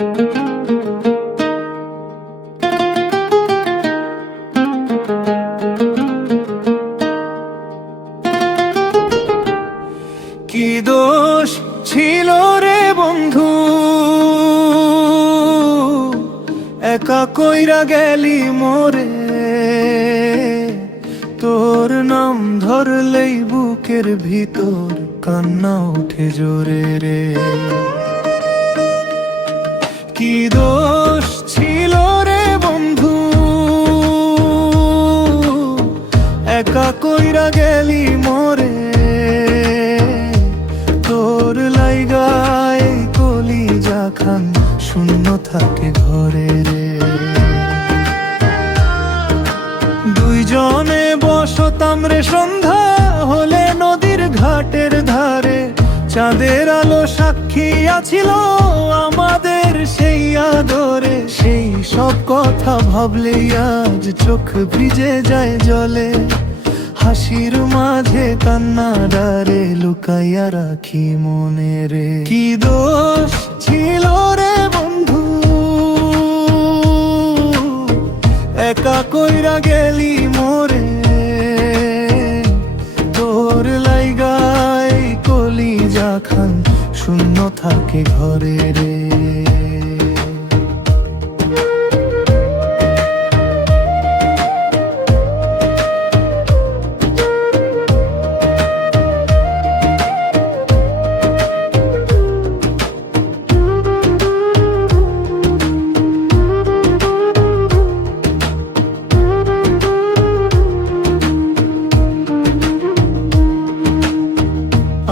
কি দোষ ছিল রে বন্ধু, একা কইরা গেলি মোরে। তোর নাম ধরলেই বুকের ভিতর কান্না উঠে জোরে রে। কি দোষ ছিল রে বন্ধু, একা কইরা গেলি মোরে। তোর লাইগায় কলিজা খান শূন্য থাকে ঘরে রে। দুইজনে বসতাম রে সন্ধ্যা হলে নদীর ঘাটের ধারে। চাঁদের আলো সাক্ষী আছিল আমাদের সেই আদরে। সেই সব কথা ভাবলেই আজ চোখ ভিজে যায় জলে। হাসির মাঝে কান্না ডারে লুকাইয়া রাখি মনে রে। কি দোষ ছিল রে বন্ধু, একা কইরা গেলি মোরে। তোর লাইগায় কলিজা খান শূন্য থাকে ঘরে রে।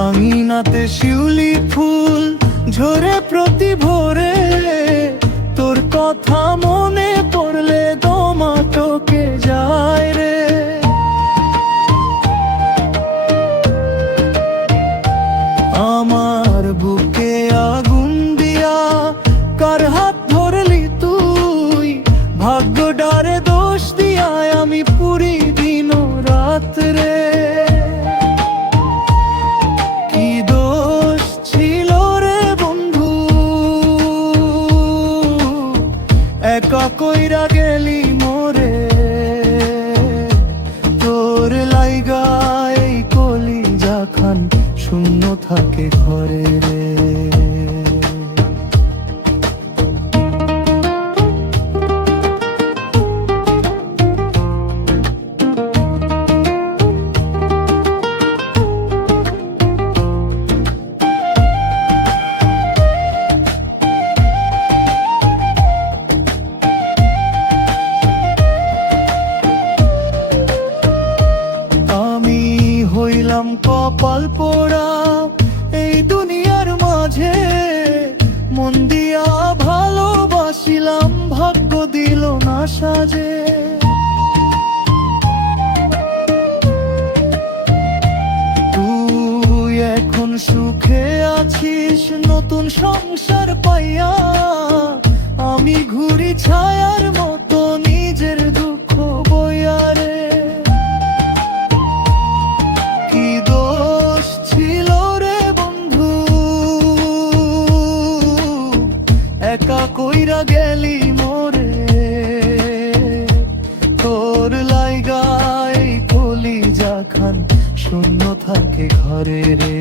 আঙিনাতে শিউলি ফুল ঝরে প্রতি ভোরে। তোর কথা মনে পড়লে দমা টকে যায় রে। আমার বুকে আগুন দিয়া কার হাত ধরলি তুই। ভাগ্য ডারে দোষ দিয়ায় আমি পুরি দিন রাত রে। একা কইরা গেলি মোরে। তোর লাইগায় কলিজা খান শূন্য থাকে ঘরে রে। হইলাম কপাল পোড়া এই দুনিয়ার মাঝে। মন দিয়া ভালোবাসিলাম ভাগ্য দিল না সাজে। তুই এখন সুখে আছিস নতুন সংসার পাইয়া। আমি ঘুরি ছায়ার মতো নিজের দুঃখ বইয়া রে। একা কইরা গেলি মোরে। তোর লাইগায় কলিজা খান শূন্য থাকে ঘরে রে।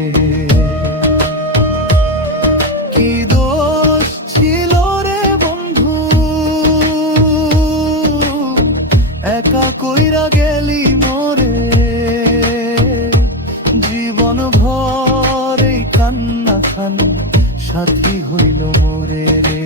কি দোষ ছিল রে বন্ধু, একা কইরা গেলি মোরে। জীবন ভর এই কান্না খান সাথী হইল মোরে রে।